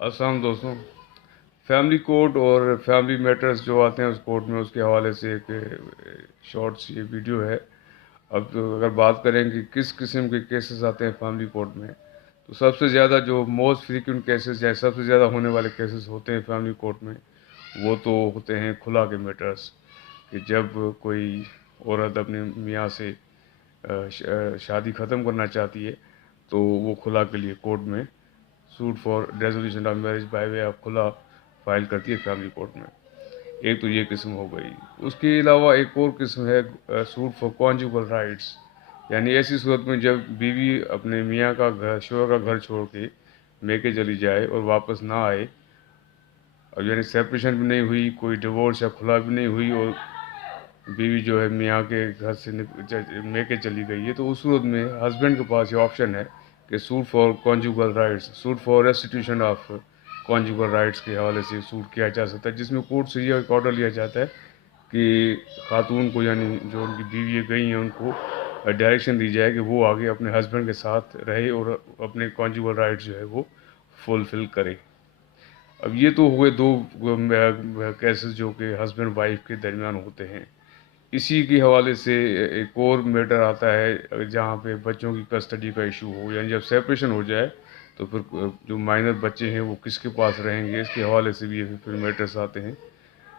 السلام دوستوں، family code اور فیملی میٹرز جو آتے ہیں اس کوڈ میں، اس کے حوالے سے ایک شارٹس یہ ویڈیو ہے۔ اب اگر بات کریں کہ کس قسم کے کیسز آتے ہیں فیملی کورٹ میں، تو سب سے زیادہ جو موسٹ فریکوینٹ کیسز یا سب سے زیادہ ہونے والے کیسز ہوتے ہیں فیملی کورٹ میں، وہ تو ہوتے ہیں خلا کے میٹرز، کہ جب کوئی عورت اپنے میاں سے شادی ختم کرنا چاہتی ہے تو وہ خلا کے لیے کورٹ میں suit for resolution of marriage by way of خلا فائل کرتی ہے فیملی کورٹ میں۔ ایک تو یہ قسم ہو گئی۔ اس کے علاوہ ایک اور قسم ہے سوٹ فار کانجوگل رائٹس، یعنی ایسی صورت میں جب بیوی اپنے میاں کا گھر، شوہر کا گھر چھوڑ کے میکے چلی جائے اور واپس نہ آئے، اب یعنی سیپریشن بھی نہیں ہوئی، کوئی ڈیورس یا خلا بھی نہیں ہوئی، اور بیوی جو ہے میاں کے گھر سے میکے چلی گئی ہے، تو اس صورت میں ہسبینڈ کے پاس یہ آپشن ہے کہ suit for conjugal rights, suit for restitution of conjugal rights کے حوالے سے سوٹ کیا جا سکتا ہے، جس میں کورٹ سے یہ ایک آرڈر لیا جاتا ہے کہ خاتون کو، یعنی جو ان کی بیوی گئی ہیں، ان کو ڈائریکشن دی جائے کہ وہ آگے اپنے ہسبینڈ کے ساتھ رہے اور اپنے کانجوگل رائٹس جو ہے وہ فلفل کرے۔ اب یہ تو ہوئے دو کیسز جو کہ ہسبینڈ وائف کے درمیان ہوتے ہیں۔ اسی کے حوالے سے ایک اور میٹر آتا ہے جہاں پہ بچوں کی کسٹڈی کا ایشو ہو، یعنی جب سیپریشن ہو جائے تو پھر جو مائنر بچے ہیں وہ کس کے پاس رہیں گے، اس کے حوالے سے بھی پھر میٹرز آتے ہیں،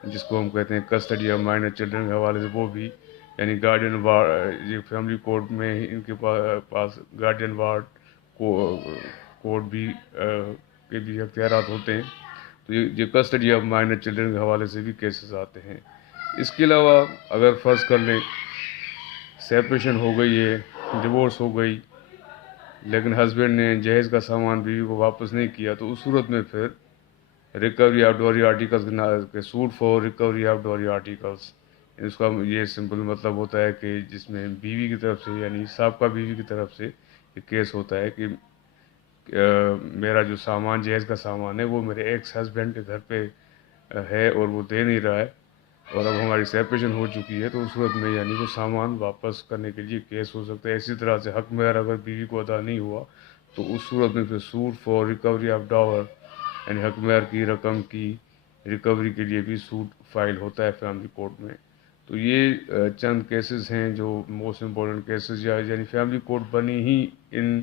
جس کو ہم کہتے ہیں کسٹڈی آف مائنر چلڈرن کے حوالے سے، وہ بھی یعنی گارڈین وارڈ، یہ فیملی کورٹ میں ان کے پاس گارڈین وارڈ کورٹ بھی کے بھی اختیارات ہوتے ہیں، تو یہ کسٹڈی آف مائنر چلڈرن کے حوالے سے بھی کیسز آتے ہیں۔ اس کے علاوہ اگر فرض کر لیں سیپریشن ہو گئی ہے، ڈیورس ہو گئی، لیکن ہسبینڈ نے جہیز کا سامان بیوی کو واپس نہیں کیا، تو اس صورت میں پھر ریکوری آف ڈوری آرٹیکلز کے suit for recovery of dowry articles, اس کا یہ سمپل مطلب ہوتا ہے کہ جس میں بیوی کی طرف سے، یعنی سابقہ بیوی کی طرف سے یہ کیس ہوتا ہے کہ میرا جو سامان، جہیز کا سامان ہے، وہ میرے ایکس ہسبینڈ کے گھر پہ ہے اور وہ دے نہیں رہا ہے، اور اب ہماری سیپریشن ہو چکی ہے، تو اس صورت میں یعنی وہ سامان واپس کرنے کے لیے کیس ہو سکتا ہے۔ اسی طرح سے حق مہر اگر بیوی کو ادا نہیں ہوا تو اس صورت میں پھر سوٹ فار ریکوری آف ڈاور، یعنی حق مہر کی رقم کی ریکوری کے لیے بھی سوٹ فائل ہوتا ہے فیملی کورٹ میں۔ تو یہ چند کیسز ہیں جو موسٹ امپورٹنٹ کیسز، یعنی فیملی کورٹ بنی ہی ان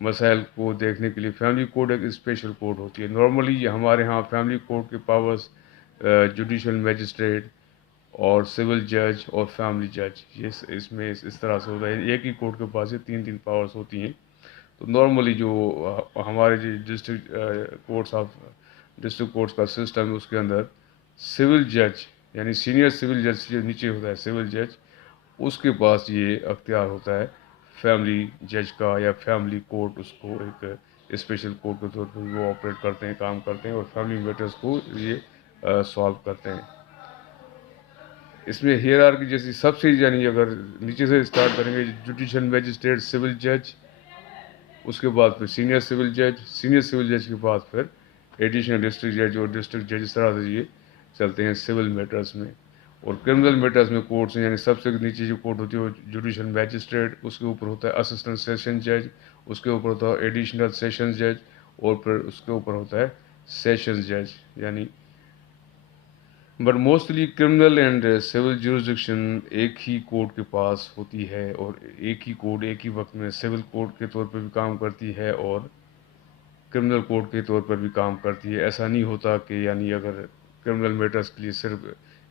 مسائل کو دیکھنے کے لیے۔ فیملی کورٹ ایک اسپیشل کورٹ ہوتی ہے۔ نارملی ہمارے ہاں فیملی کورٹ کے پاورز جوڈیشل میجسٹریٹ اور سول جج اور فیملی جج، یہ اس میں اس طرح سے ہوتا ہے، ایک ہی کورٹ کے پاس یہ تین پاورز ہوتی ہیں۔ تو نارملی جو ہمارے جو ڈسٹرکٹ کورٹس کا سسٹم ہے، اس کے اندر سول جج، یعنی سینئر سول جج جو نیچے ہوتا ہے سول جج، اس کے پاس یہ اختیار ہوتا ہے فیملی جج کا یا فیملی کورٹ، اس کو ایک اسپیشل کورٹ کے طور پر وہ آپریٹ کرتے ہیں، کام کرتے ہیں، اور فیملی میٹرز کو یہ سالو کرتے ہیں۔ اس میں ہیرارکی جیسی سب سے، یعنی اگر نیچے سے اسٹارٹ کریں گے، جوڈیشل میجسٹریٹ، سول جج، اس کے بعد پھر سینئر سول جج، سینئر سول جج کے بعد پھر ایڈیشنل ڈسٹرکٹ جج اور ڈسٹرکٹ جج، اس طرح سے یہ چلتے ہیں سول میٹرز میں۔ اور کرمنل میٹرز میں کورٹس ہیں، یعنی سب سے نیچے جو کورٹ ہوتی ہے وہ جوڈیشل میجسٹریٹ، اس کے اوپر ہوتا ہے اسسٹنٹ سیشن جج، اس کے اوپر ہوتا ہے ایڈیشنل سیشن جج، اور پھر اس کے اوپر ہوتا ہے سیشن جج، یعنی but mostly criminal and civil jurisdiction ایک ہی کورٹ کے پاس ہوتی ہے، اور ایک ہی کورٹ ایک ہی وقت میں سول کورٹ کے طور پر بھی کام کرتی ہے اور کرمنل کورٹ کے طور پر بھی کام کرتی ہے۔ ایسا نہیں ہوتا کہ یعنی اگر کرمنل میٹرز کے لیے صرف،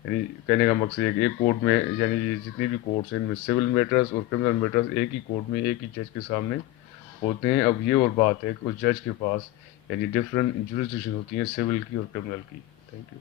یعنی کہنے کا مقصد ہے کہ ایک کورٹ میں، یعنی یہ جتنی بھی کورٹس ہیں ان میں سول میٹرز اور کرمنل میٹرز ایک ہی کورٹ میں ایک ہی جج کے سامنے ہوتے ہیں۔ اب یہ اور بات ہے کہ اس جج کے پاس یعنی ڈفرینٹ جورسڈکشن ہوتی ہیں، سول کی اور کرمنل کی۔ Thank you.